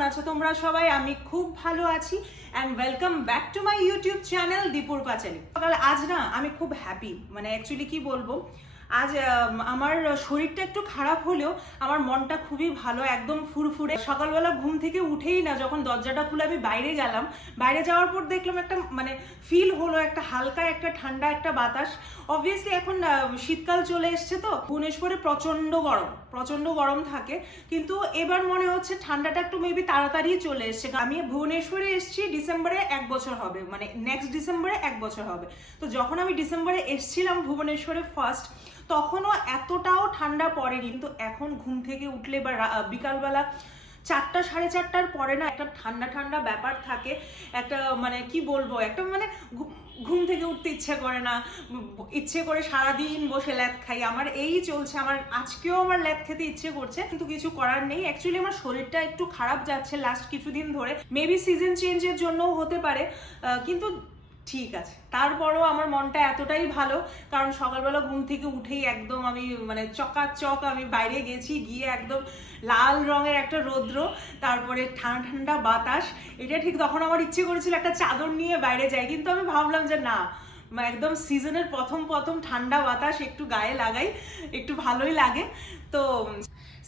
কেমন আছো তোমরা সবাই? আমি খুব ভালো আছি and welcome back to my YouTube channel দীপুর পাঁচালী। সকাল আজ না আমি খুব হ্যাপি, মানে অ্যাকচুয়ালি কি বলবো, আজ আমার শরীরটা একটু খারাপ হলেও আমার মনটা খুবই ভালো, একদম ফুরফুরে। সকালবেলা ঘুম থেকে উঠেই না যখন দরজাটা খুলে আমি বাইরে গেলাম, বাইরে যাওয়ার পর দেখলাম একটা মানে ফিল হলো একটা হালকা একটা ঠান্ডা একটা বাতাস। অবভিয়াসলি এখন শীতকাল চলে এসছে, তো ভুবনেশ্বরে প্রচন্ড গরম থাকে, কিন্তু এবার মনে হচ্ছে ঠান্ডাটা একটু মেবি তাড়াতাড়ি চলে এসছে। আমি ভুবনেশ্বরে এসেছি ডিসেম্বরে 1 বছর হবে, মানে নেক্সট ডিসেম্বরে 1 বছর হবে। তো যখন আমি ডিসেম্বরে এসেছিলাম ভুবনেশ্বরে ফার্স্ট, তখনও এতটাও ঠান্ডা পড়েনি, কিন্তু এখন ঘুম থেকে উঠলে বা বিকালবেলা 4টা 4:30টার পরে না একটা ঠান্ডা ঠান্ডা ব্যাপার থাকে, একটা মানে কি বলবো, একটা মানে ঘুম থেকে উঠতে ইচ্ছে করে না, ইচ্ছে করে সারাদিন বসে ল্যাদ খাই। আমার এই চলছে, আমার আজকেও আমার ল্যাদ খেতে ইচ্ছে করছে, কিন্তু কিছু করার নেই। অ্যাকচুয়ালি আমার শরীরটা একটু খারাপ যাচ্ছে লাস্ট কিছুদিন ধরে, মেবি সিজন চেঞ্জের জন্যও হতে পারে, কিন্তু ঠিক আছে। তারপরও আমার মনটা এতটাই ভালো, কারণ সকালবেলা ঘুম থেকে উঠেই একদম আমি মানে চকাচক আমি বাইরে গেছি, গিয়ে একদম লাল রঙের একটা রৌদ্র, তারপরে ঠান্ডা ঠান্ডা বাতাস। এটা ঠিক তখন আমার ইচ্ছে করেছিল একটা চাদর নিয়ে বাইরে যাই, কিন্তু আমি ভাবলাম যে না, একদম সিজনের প্রথম ঠান্ডা বাতাস একটু গায়ে লাগাই, একটু ভালোই লাগে। তো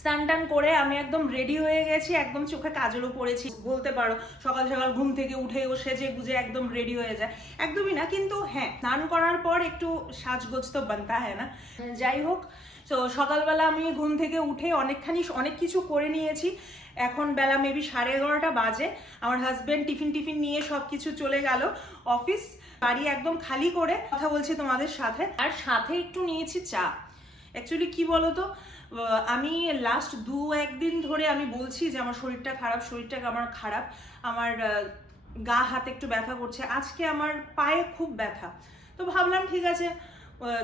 স্নান টান করে আমি একদম রেডি হয়ে গেছি, একদম চোখে কাজলও পরেছি বলতে পারো। সকাল সকাল ঘুম থেকে উঠে ও সেজে গুজে একদম রেডি হয়ে যায়, একদমই না, কিন্তু হ্যাঁ স্নান করার পর একটু সাজগোজ তো বানতা হয় না। যাই হোক, তো সকালবেলা আমি ঘুম থেকে উঠে অনেক কিছু করে নিয়েছি। এখন বেলা মেবি 11:30 বাজে। আমার হাজবেন্ড টিফিন নিয়ে সবকিছু চলে গেল অফিস। বাড়ি একদম খালি করে কথা বলছি তোমাদের সাথে, আর সাথে একটু নিয়েছি চা। অ্যাকচুয়ালি কি বলতো, আমি লাস্ট 2-1 দিন ধরে আমি বলছি যে আমার শরীরটা খারাপ, আমার গা হাতে একটু ব্যথা করছে, আজকে আমার পায়ে খুব ব্যথা। তো ভাবলাম ঠিক আছে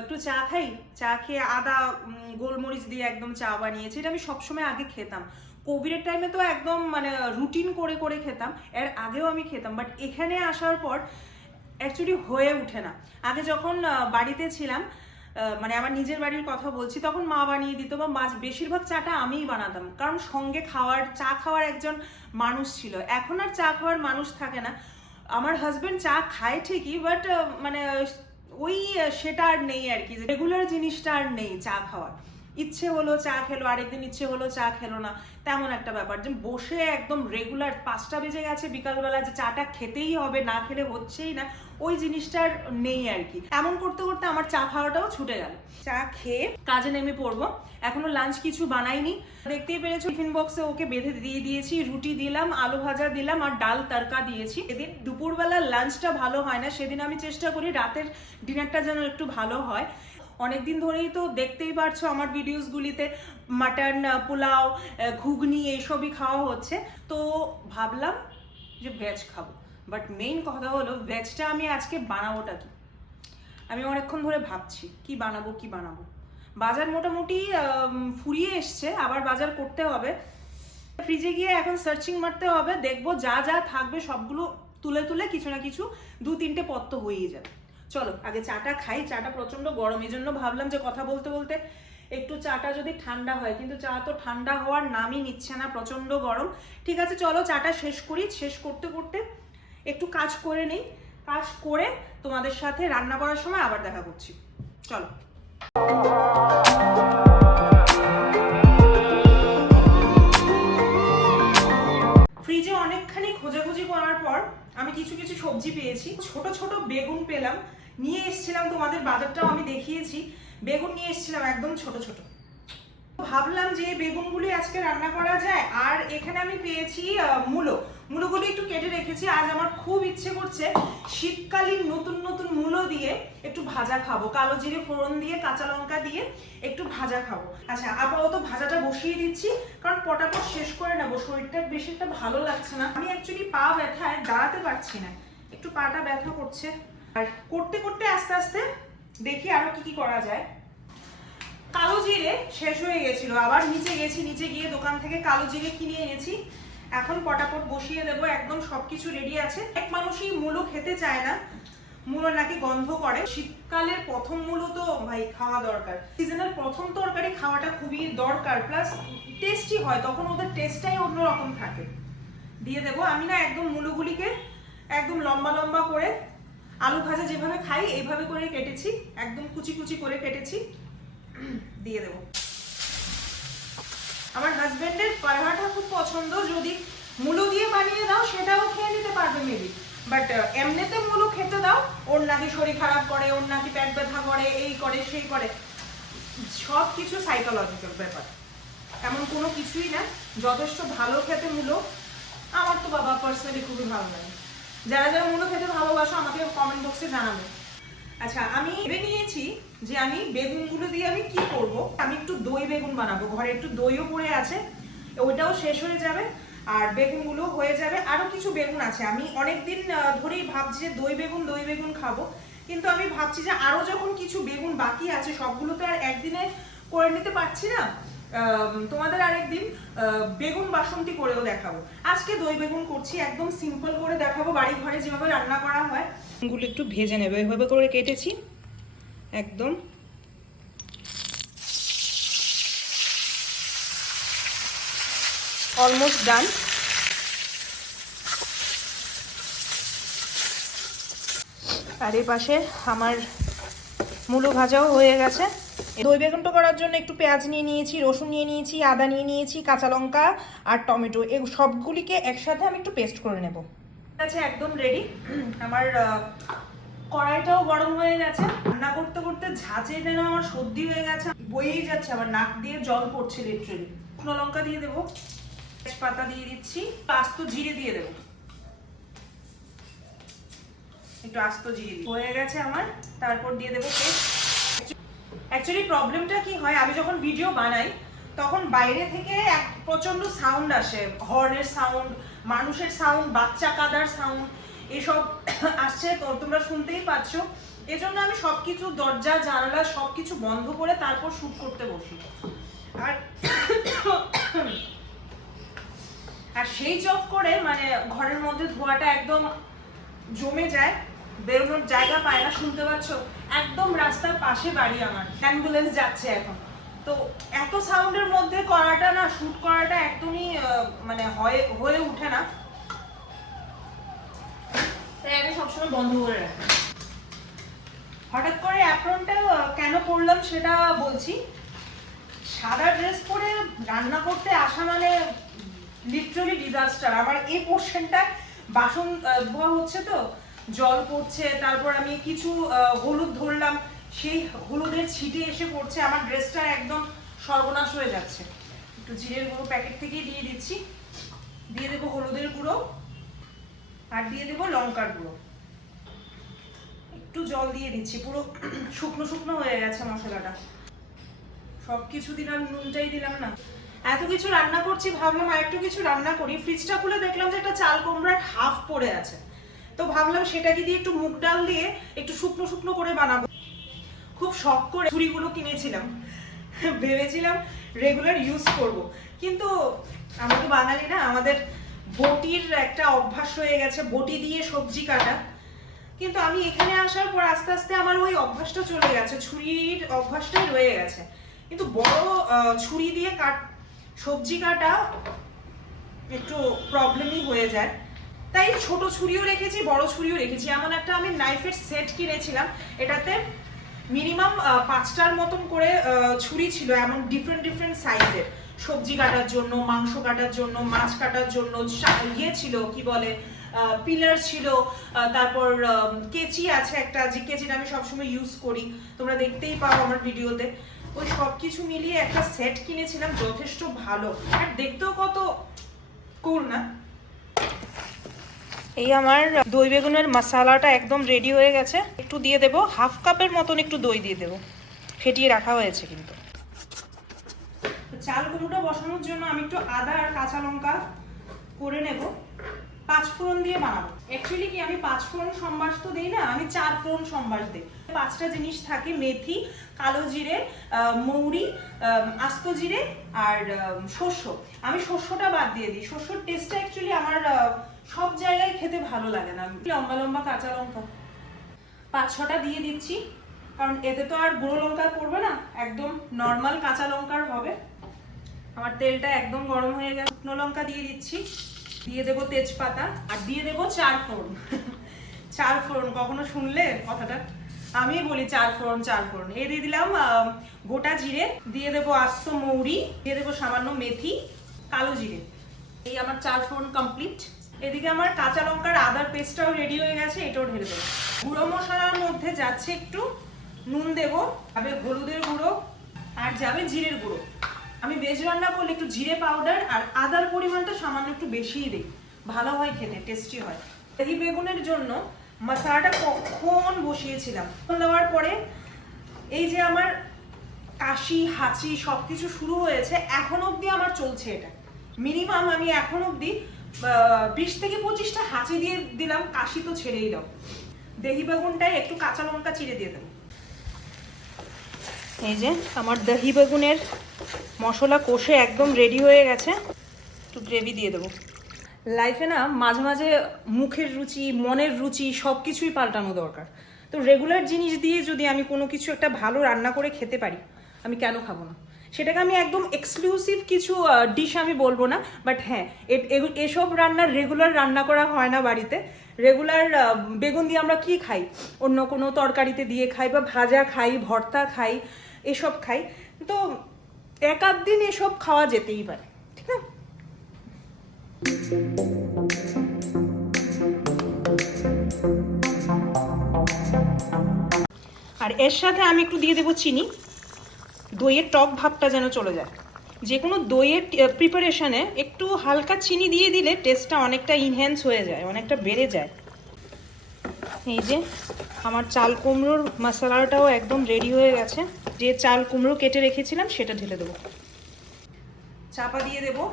একটু চা খাই। চা খেয়ে আদা গোলমরিচ দিয়ে একদম চা বানিয়েছি। এটা আমি সবসময় আগে খেতাম, কোভিডের টাইমে তো একদম মানে রুটিন করে খেতাম, এর আগেও আমি খেতাম, বাট এখানে আসার পর অ্যাকচুয়ালি হয়ে ওঠে না। আগে যখন বাড়িতে ছিলাম, মানে আমার নিজের বাড়ির কথা বলছি, তখন মা বানিয়ে দিত, বা বেশিরভাগ চাটা আমিই বানাতাম, কারণ সঙ্গে চা খাওয়ার একজন মানুষ ছিল। এখন আর চা খাওয়ার মানুষ থাকে না। আমার হাজবেন্ড চা খায় ঠিকই, বাট মানে ওই সেটা আর নেই আর কি, রেগুলার জিনিসটা আর নেই চা খাওয়ার। ইচ্ছে হলো চা খেলো, আরেকদিন ইচ্ছে হলো চা খেলো না, তেমন একটা ব্যাপার যে বসে একদম রেগুলার 5টা বেজে গেছে বিকালবেলা যে চাটা খেতেই হবে, না খেলে হচ্ছেই না, ওই জিনিসটার নেই আর কি। এমন করতে করতে আমার চা খাওয়াটাও ছুটে গেল। চা খেয়ে কাজে নেমে পড়বো। এখনো লাঞ্চ কিছু বানাইনি, দেখতেই পেরেছো টিফিন বক্সে ওকে বেঁধে দিয়ে দিয়েছি, রুটি দিলাম, আলু ভাজা দিলাম, আর ডাল তড়কা দিয়েছি। সেদিন দুপুরবেলা লাঞ্চটা ভালো হয় না, সেদিন আমি চেষ্টা করি রাতের ডিনারটা যেন একটু ভালো হয়। অনেকদিন ধরেই তো দেখতেই পারছো আমার ভিডিওসগুলিতে মাটন, পোলাও, ঘুগনি এইসবই খাওয়া হচ্ছে। তো ভাবলাম যে ভেজ খাবো, বাট মেইন কথা হলো ভেজটা আমি আজকে বানাবোটা কি। আমি অনেকক্ষণ ধরে ভাবছি কি বানাবো। বাজার মোটামুটি ফুরিয়ে এসছে, আবার বাজার করতে হবে। ফ্রিজে গিয়ে এখন সার্চিং মারতে হবে, দেখবো যা যা থাকবে সবগুলো তুলে কিছু না কিছু 2-3টে পদ হয়েই যাবে। চলো আগে চাটা খাই। চাটা প্রচন্ড গরম, এই জন্য ভাবলাম যে কথা বলতে বলতে একটু চাটা যদি ঠান্ডা হয়, কিন্তু চা তো ঠান্ডা হওয়ার নামই নিচ্ছে না, প্রচন্ড গরম। ঠিক আছে, চলো চাটা শেষ করি। শেষ করতে করতে একটু কাজ করে নেই, কাজ করে তোমাদের সাথে রান্না করার সময় আবার দেখা করছি। চলো। ফ্রিজে অনেকখানি খোঁজাখুঁজি করার পর আমি কিছু সবজি পেয়েছি। ছোট বেগুন পেলাম, নিয়ে এসেছিলাম, তোমাদের বাজারটাও আমি দেখিয়েছি। বেগুন নিয়ে এসেছিলাম একদম ছোট। ভাবলাম যে বেগুনগুলি আজকে রান্না করা যায়। আর এখানে আমি পেয়েছি মূলোগুলি একটু কেটে রেখেছি। আজ আমার খুব ইচ্ছে করছে শীতকালীন নতুন মূলো দিয়ে একটু ভাজা খাবো, কালো জিরে ফোড়ন দিয়ে, কাঁচা লঙ্কা দিয়ে একটু ভাজা খাবো। আচ্ছা, আপাতত ভাজাটা বসিয়ে দিচ্ছি, কারণ পটাপট শেষ করে নেবো। শরীরটা বেশি একটা ভালো লাগছে না, আমি অ্যাকচুয়ালি পা ব্যথায় দাঁড়াতে পারছি না, একটু পাটা ব্যথা করছে। আর করতে আস্তে আস্তে দেখি আরো কি করা যায়। কালো জিরে শেষ হয়ে গেছিল, আবার নিচে গিয়ে দোকান থেকে কালো জিরে কিনে এনেছি। এখন পটাপট বসিয়ে দেবো, একদম সবকিছু রেডি আছে। এক মানুষই মূলো খেতে চায় না, মূলো নাকি গন্ধ করে। শীতকালের প্রথম মূলো তো ভাই খাওয়া দরকার, সিজনের প্রথম তরকারি খাওয়াটা খুবই দরকার, প্লাস টেস্টি হয়, তখন ওদের টেস্টটাই অন্যরকম থাকে। দিয়ে দেবো। আমি না একদম মূলোগুলিকে একদম লম্বা লম্বা করে আলু ভাজা যেভাবে খাই এইভাবে করে কেটেছি, একদম কুচি কুচি করে কেটেছি, দিয়ে দেবো। আমার হাজবেন্ডের পরোটা খুব পছন্দ, যদি মূলো দিয়ে বানিয়ে দাও সেটাও খেয়ে নিতে পারবে মেবি, বাট এমনিতে মূলো খেতে দাও ওর নাকি শরীর খারাপ করে, ওর নাকি পেট ব্যথা করে, এই করে সেই করে, সব কিছু সাইকোলজিক্যাল ব্যাপার, এমন কোনো কিছুই না। যথেষ্ট ভালো খেতে মূলো, আমার তো বাবা পার্সোনালি খুবই ভালো লাগে। যারা যারা মূলো খেতে ভালোবাসো আমাকে কমেন্ট বক্সে জানাবে। আচ্ছা, আমি ভেবে নিয়েছি যে আমি বেগুনগুলো দিয়ে আমি কি করব। আমি একটু দই বেগুন বানাবো, ঘরে একটু দইও পড়ে আছে, ওইটাও শেষ হয়ে যাবে আর বেগুনগুলো হয়ে যাবে। আরো কিছু বেগুন আছে, আমি অনেকদিন ধরেই ভাবছি যে দই বেগুন খাবো, কিন্তু আমি ভাবছি যে আরো যখন কিছু বেগুন বাকি আছে সবগুলো তো আর একদিনে করে নিতে পারছি না, তোমাদের আরেকদিন বেগুন বাসন্তী করেও দেখাবো। আজকে দই বেগুন করছি, একদম সিম্পল করে দেখাবো, বাড়ি ঘরে যেভাবে রান্না করা হয়। বেগুনগুলো একটু ভেজে নেবে, এভাবে করে কেটেছি একদম। Almost done. আর এই পাশে আমার মূলো ভাজাও হয়ে গেছে। দই বেগুনটা করার জন্য একটু পেঁয়াজ নিয়ে নিয়েছি, রসুন নিয়ে নিয়েছি, আদা নিয়ে নিয়েছি, কাঁচা লঙ্কা আর টমেটো, এই সবগুলিকে একসাথে আমি একটু পেস্ট করে নেব। ঠিক আছে, একদম রেডি। আমার কড়াইটাও গরম হয়ে গেছে, রান্না করতে করতে ঝাঁঝে যেন আমার সর্দি হয়ে গেছে, বয়েই যাচ্ছে, আমার নাক দিয়ে জল পড়ছে লিটারালি। শুকনো লঙ্কা দিয়ে দেবো, তেজপাতা দিয়ে দিচ্ছি, আস্ত জিরে দিয়ে দেবো, একটু আস্ত জিরে হয়ে গেছে আমার। তারপর দিয়ে দেবো পেস্ট। অ্যাকচুয়ালি প্রবলেমটা কি হয়, আমি যখন ভিডিও বানাই তখন বাইরে থেকে এক প্রচন্ড সাউন্ড আসে, হর্নের সাউন্ড, মানুষের সাউন্ড, বাচ্চা কাদার সাউন্ড, এসব আসছে, তো তোমরা শুনতেই পাচ্ছ। এজন্য আমি সবকিছু দরজা জানালা সবকিছু বন্ধ করে তারপর শুট করতে বসি। আর সেই জব করে মানে ঘরের মধ্যে ধোঁয়াটা একদম জমে যায়, বেরোনোর জায়গা পায় না। শুনতে পাচ্ছ, একদম রাস্তার পাশে বাড়ি আমার, অ্যাম্বুলেন্স যাচ্ছে এখন, তো এত সাউন্ডের মধ্যে করাটা না, শুট করাটা একদমই মানে হয়ে উঠে না, তাই আমি সবসময় বন্ধ করে রাখি। হঠাৎ করে অ্যাপ্রনটা কেন পরলাম সেটা বলছি। সাদা ড্রেস পরে রান্না করতে আসা মানে লিটারালি ডিজাস্টার। আমার এই পোর্শনটা বাসন ধোয়া হচ্ছে, তো জল পড়ছে, তারপর আমি কিছু হলুদ ধরলাম, সেই হলুদের ছিটে এসে পড়ছে, আমার ড্রেসটা একদম সর্বনাশ হয়ে যাচ্ছে। একটু জিরের গুঁড়ো প্যাকেট থেকেই দিয়ে দিচ্ছি, দিয়ে দেবো হলুদের গুঁড়ো, আর দিয়ে দেবো লঙ্কার গুঁড়ো, একটু জল দিয়ে দিচ্ছি, পুরো শুকনো শুকনো হয়ে গেছে মশলাটা। সবকিছু দিলাম, নুনটাই দিলাম না। এত কিছু রান্না করছি, ভাবলাম আর একটু কিছু রান্না করি। ফ্রিজটা খুলে দেখলাম যে একটা চাল কুমড়ার হাফ পড়ে আছে, তো ভাবলাম সেটাকে দিয়ে একটু মুগ ডাল দিয়ে একটু শুকনো শুকনো করে বানাবো। খুব শখ করে ছুরিগুলো কিনেছিলাম, ভেবেছিলাম রেগুলার ইউজ করব, কিন্তু আমরা তো বাঙালি না, আমাদের বটির একটা অভ্যাস হয়ে গেছে, বটি দিয়ে সবজি কাটা। কিন্তু আমি এখানে আসার পর আস্তে আস্তে আমার ওই অভ্যাসটা চলে গেছে, ছুরির অভ্যাসটাই রয়ে গেছে। কিন্তু বড় ছুরি দিয়ে সবজি কাটা একটু প্রবলেমই হয়ে যায়, তাই ছোট ছুরিও রেখেছি, বড় ছুরিও রেখেছি। এমন একটা আমি নাইফের সেট কিনেছিলাম, এটাতে মিনিমাম 5টার মতন করে ছুরি ছিল, এমন ডিফারেন্ট ডিফারেন্ট সাইজের, সবজি কাটার জন্য, মাংস কাটার জন্য, মাছ কাটার জন্য, ইয়ে ছিল কি বলে পিলার ছিল, তারপর কেচি আছে একটা, যে কেচিটা আমি সবসময় ইউজ করি, তোমরা দেখতেই পাও আমার ভিডিওতে। ওই সব কিছু মিলিয়ে একটা সেট কিনেছিলাম, যথেষ্ট ভালো, আর দেখতেও কত কুল না। এই আমার দই বেগুনের মশলাটা একদম রেডি হয়ে গেছে, একটু দিয়ে দেবো, হাফ কাপের মতন একটু দই দিয়ে দেবো, ফেটিয়ে রাখা হয়েছে। কিন্তু চাল কুমড়োটা বসানোর জন্য আমি একটু আদা আর কাঁচা লঙ্কা করে নেব, 5 ফোড়ন দিয়ে বানাবো। অ্যাকচুয়ালি কি আমি 5 ফোড়ন সম্বাস তো দিই না, আমি 4 ফোড়ন সম্বাস দিই। 5টা জিনিস থাকে, মেথি, কালো জিরে, মৌরি, আস্ত জিরে আর শস্য। আমি শস্যটা বাদ দিয়ে দিই, শস্যর টেস্টটা অ্যাকচুয়ালি আমার সব জায়গায় খেতে ভালো লাগে না। লম্বা লম্বা কাঁচা লঙ্কা 5-6টা দিয়ে দিচ্ছি, কারণ এতে তো আর গুঁড়ো লঙ্কা পড়বে না, একদম নর্মাল কাঁচা লঙ্কার হবে। আমার তেলটা একদম গরম হয়ে গেছে, শুকনো লঙ্কা দিয়ে দিচ্ছি, দিয়ে দেবো তেজপাতা আর দিয়ে দেবো 4 ফোড়ন। 4 ফোড়ন কখনো শুনলে কথাটা? আমি বলি 4 ফোড়ন। এই দিয়ে দিলাম গোটা জিরে, দিয়ে দেবো আস্ত মৌরি, দিয়ে দেবো সামান্য মেথি, কালো জিরে। এই আমার 4 ফোড়ন কমপ্লিট। এদিকে আমার কাঁচা লঙ্কার আদার পেস্টটাও রেডি হয়ে গেছে, এটাও ঢেলে দেবো। গুঁড়ো মশলার মধ্যে যাচ্ছে একটু নুন দেবো, যাবে হলুদের গুঁড়ো আর যাবে জিরের গুঁড়ো। আমি ভেজ রান্না করলে একটু জিরে পাউডার আর আদার পরিমাণটা সামান্য একটু বেশিই দিই, ভালো হয় খেতে, টেস্টি হয়। এই বেগুনের জন্য মশলাটা কখন বসিয়েছিলাম, দেওয়ার পরে এই যে আমার কাশি হাঁচি সবকিছু শুরু হয়েছে, এখন অবধি আমার চলছে এটা। মিনিমাম আমি এখন অবধি 20 থেকে 25টা হাঁচি দিয়ে দিলাম, কাশি তো ছেড়েই দাও। দহি বেগুনটায় একটু কাঁচা লঙ্কা চিড়ে দিয়ে দেবো। এই যে আমার দহি বেগুনের মশলা কষে একদম রেডি হয়ে গেছে, একটু গ্রেভি দিয়ে দেবো। লাইফে না মাঝে মাঝে মুখের রুচি, মনের রুচি সব কিছুই পাল্টানো দরকার। তো রেগুলার জিনিস দিয়ে যদি আমি কোনো কিছু একটা ভালো রান্না করে খেতে পারি, আমি কেন খাবো না? সেটাকে আমি একদম এক্সক্লুসিভ কিছু ডিশ আমি বলবো না, বাট হ্যাঁ এসব রান্নার রেগুলার রান্না করা হয় না বাড়িতে। রেগুলার বেগুন দিয়ে আমরা কি খাই, অন্য কোনো তরকারিতে দিয়ে খাই বা ভাজা খাই, ভর্তা খাই, এসব খাই। তো এক আধ দিন এসব খাওয়া যেতেই পারে, ঠিক না? আর এর সাথে আমি একটু দিয়ে দেবো চিনি, দইয়ের টক ভাবটা যেন চলে যায়। যে কোনো দইয়ের প্রিপারেশনে একটু হালকা চিনি দিয়ে দিলে টেস্টটা অনেকটা ইনহ্যান্স হয়ে যায়, অনেকটা বেড়ে যায়। এই যে আমার চাল কুমড়োর মশলাটাও একদম রেডি হয়ে গেছে। যে চাল কুমড়ো কেটে রেখেছিলাম সেটা ঢেলে দেবো, চাপা দিয়ে দেবো।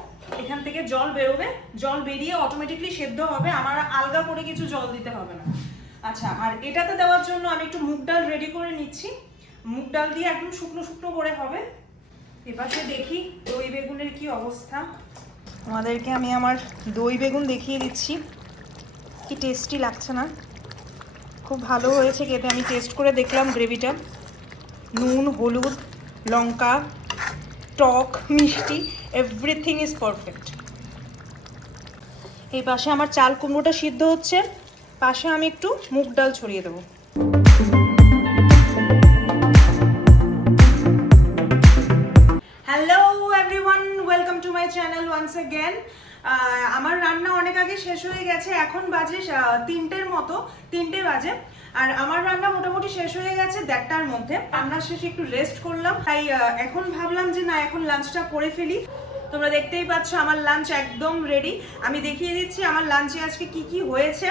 এখান থেকে জল বেরোবে, জল বেরিয়ে অটোমেটিকলি সেদ্ধ হবে, আমার আলগা করে কিছু জল দিতে হবে না। আচ্ছা, আর এটাতে দেওয়ার জন্য আমি একটু মুগ ডাল রেডি করে নিচ্ছি। মুগ ডাল দিয়ে একদম শুকনো শুকনো করে হবে। এপাশে দেখি দই বেগুনের কি অবস্থা। আমাদেরকে আমি আমার দই বেগুন দেখিয়ে দিচ্ছি, কি টেস্টি লাগছে না? খুব ভালো হয়েছে খেতে। আমি টেস্ট করে দেখলাম গ্রেভিটা, নুন, হলুদ, লঙ্কা, টক, মিষ্টি, এভরিথিং ইজ পারফেক্ট। এই পাশে আমার চাল কুমড়োটা সিদ্ধ হচ্ছে, পাশে আমি একটু মুগ ডাল ছড়িয়ে দেবো। Hello everyone, welcome to my channel once again. আমার রান্না অনেক আগে শেষ হয়ে গেছে, এখন বাজে 3টের মতো, 3টে বাজে। আর আমার রান্না মোটামুটি শেষ হয়ে গেছে 1:30টার মধ্যে। রান্নার শেষে একটু রেস্ট করলাম, তাই এখন ভাবলাম যে না, এখন লাঞ্চটা করে ফেলি। তোমরা দেখতেই পাচ্ছ আমার লাঞ্চ একদম রেডি। আমি দেখিয়ে দিচ্ছি আমার লাঞ্চে আজকে কি কি হয়েছে।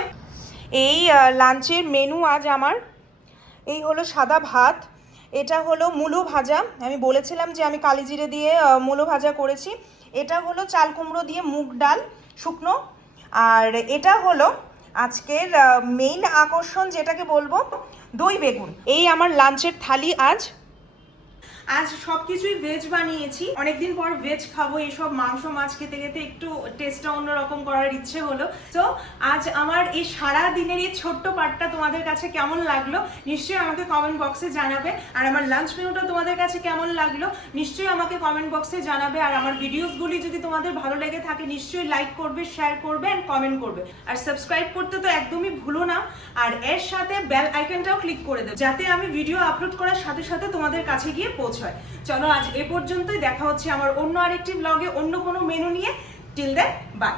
এই লাঞ্চের মেনু আজ আমার এই হলো সাদা ভাত, এটা হলো মূলো ভাজা, আমি বলেছিলাম যে আমি কালি জিরে দিয়ে মূলো ভাজা করেছি। এটা হলো চাল কুমড়ো দিয়ে মুগ ডাল শুকনো, আর এটা হলো আজকের মেইন আকর্ষণ যেটাকে বলবো, দই বেগুন। এই আমার লাঞ্চের থালি আজ সব কিছুই ভেজ বানিয়েছি। অনেকদিন পর ভেজ খাবো, এইসব মাংস মাছ খেতে খেতে একটু টেস্টটা অন্যরকম করার ইচ্ছে হলো। তো আজ আমার এই সারা দিনের এই ছোট্ট পার্টটা তোমাদের কাছে কেমন লাগলো নিশ্চয়ই আমাকে কমেন্ট বক্সে জানাবে। আর আমার লাঞ্চ মেনুটা তোমাদের কাছে কেমন লাগলো নিশ্চয়ই আমাকে কমেন্ট বক্সে জানাবে। আর আমার ভিডিওসগুলি যদি তোমাদের ভালো লেগে থাকে নিশ্চয়ই লাইক করবে, শেয়ার করবে এন্ড কমেন্ট করবে। আর সাবস্ক্রাইব করতে তো একদমই ভুলো না, আর এর সাথে বেল আইকনটাও ক্লিক করে দেবে, যাতে আমি ভিডিও আপলোড করার সাথে সাথে তোমাদের কাছে গিয়ে পৌঁছায়। চলো আজ এ পর্যন্তই, দেখা হচ্ছে আমার অন্য আরেকটি ব্লগে অন্য কোনো মেনু নিয়ে। Till then by.